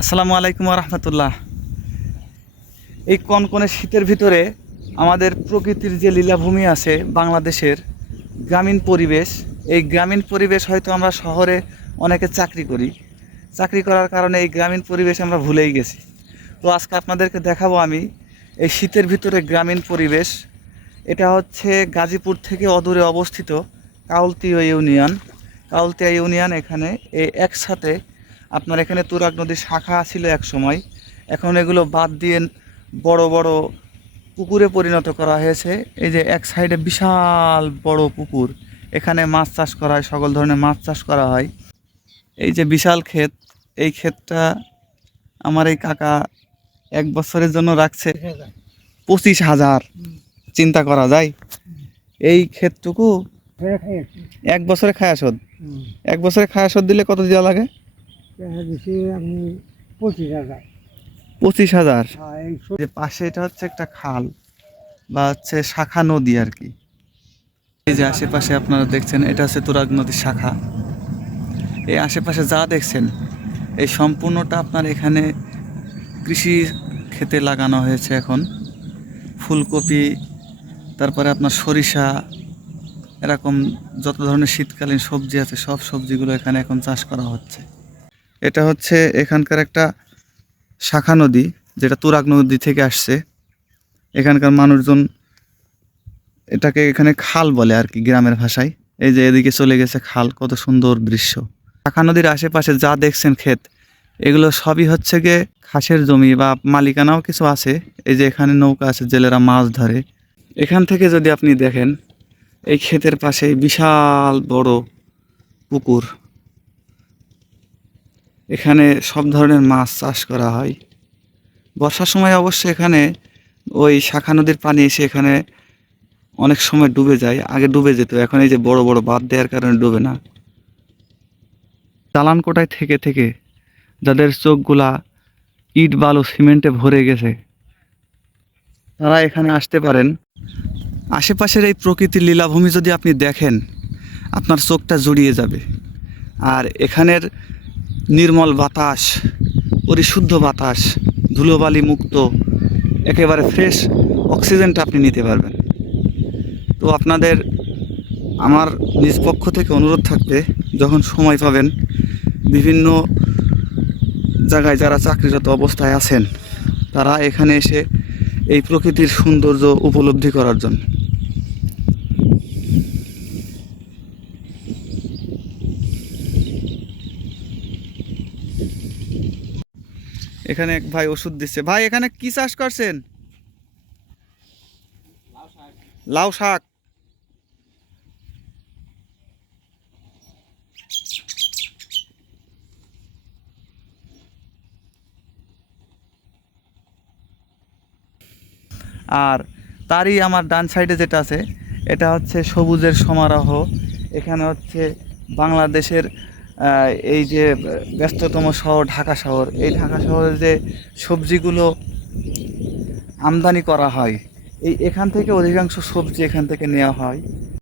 আসসালামু আলাইকুম রহমতুল্লাহ। এই কনকনে শীতের ভিতরে আমাদের প্রকৃতির যে লীলাভূমি আছে বাংলাদেশের গ্রামীণ পরিবেশ, এই গ্রামীণ পরিবেশ হয়তো আমরা শহরে অনেকে চাকরি করার কারণে এই গ্রামীণ পরিবেশ আমরা ভুলেই গেছি। তো আজকে আপনাদেরকে দেখাবো আমি এই শীতের ভিতরে গ্রামীণ পরিবেশ। এটা হচ্ছে গাজীপুর থেকে অদূরে অবস্থিত কাউলতিয়া ইউনিয়ন। এখানে এই একসাথে আপনার এখানে তুরাগ নদীর শাখা ছিল এক সময়, এখন এগুলো বাদ দিয়ে বড় বড় পুকুরে পরিণত করা হয়েছে। এই যে এক সাইডে বিশাল বড় পুকুর, এখানে মাছ চাষ করা হয়, সকল ধরনের মাছ চাষ করা হয়। এই যে বিশাল ক্ষেত, এই ক্ষেতটা আমার এই কাকা 1 বছরের জন্য রাখছে 25,000। চিন্তা করা যায়, এই ক্ষেতটুকু 1 বছরে খায়া শোধ। 1 বছরে খায়া শোধ দিলে কত দেওয়া লাগে? 25,000। যে পাশে এটা হচ্ছে একটা খাল বা হচ্ছে শাখা নদী আর কি। এই যে আশেপাশে আপনারা দেখছেন, এটা হচ্ছে তুরাগ নদীর শাখা। এই আশেপাশে যা দেখছেন এই সম্পূর্ণটা আপনার এখানে কৃষি ক্ষেতে লাগানো হয়েছে। এখন ফুলকপি, তারপরে আপনার সরিষা, এরকম যত ধরনের শীতকালীন সবজি আছে সব সবজিগুলো এখানে এখন চাষ করা হচ্ছে। এটা হচ্ছে এখানকার একটা শাখা নদী, যেটা তুরাগ নদী থেকে আসছে। এখানকার মানুষজন এটাকে এখানে খাল বলে আর কি গ্রামের ভাষায়। এই যে এদিকে চলে গেছে খাল, কত সুন্দর দৃশ্য। শাখা নদীর আশেপাশে যা দেখছেন ক্ষেত, এগুলো সবই হচ্ছে গিয়ে খাসের জমি বা মালিকানাও কিছু আছে। এই যে এখানে নৌকা আছে, জেলেরা মাছ ধরে। এখান থেকে যদি আপনি দেখেন, এই ক্ষেতের পাশে বিশাল বড় পুকুর, এখানে সব ধরনের মাছ চাষ করা হয়। বর্ষার সময় অবশ্য এখানে ওই শাখা নদীর পানি এসে এখানে অনেক সময় ডুবে যায়, আগে ডুবে যেত, এখন এই যে বড় বড় বাঁধ দেওয়ার কারণে ডুবে না। চালান কোটায় থেকে থেকে যাদের চোখগুলা ইট বালু সিমেন্টে ভরে গেছে, তারা এখানে আসতে পারেন। আশেপাশের এই প্রকৃতির লীলাভূমি যদি আপনি দেখেন, আপনার চোখটা জুড়িয়ে যাবে। আর এখানের নির্মল বাতাস, পরিশুদ্ধ বাতাস, ধুলোবালি মুক্ত, একেবারে ফ্রেশ অক্সিজেনটা আপনি নিতে পারবেন। তো আপনাদের আমার নিজ পক্ষ থেকে অনুরোধ থাকবে, যখন সময় পাবেন বিভিন্ন জায়গায় যারা চাকরিরত অবস্থায় আছেন, তারা এখানে এসে এই প্রকৃতির সৌন্দর্য উপলব্ধি করার জন্য। এখানে এক ভাই ওষুধ দিচ্ছে। ভাই, এখানে কি চাষ করছেন? লাউ শাক। আর তারই আমার ডান সাইডে যেটা আছে, এটা হচ্ছে সবুজের সমারোহ। এখানে হচ্ছে বাংলাদেশের এই যে ব্যস্ততম শহর ঢাকা শহর, এই ঢাকা শহরে যে সবজিগুলো আমদানি করা হয়, এখান থেকে অধিকাংশ সবজি এখান থেকে নেওয়া হয়।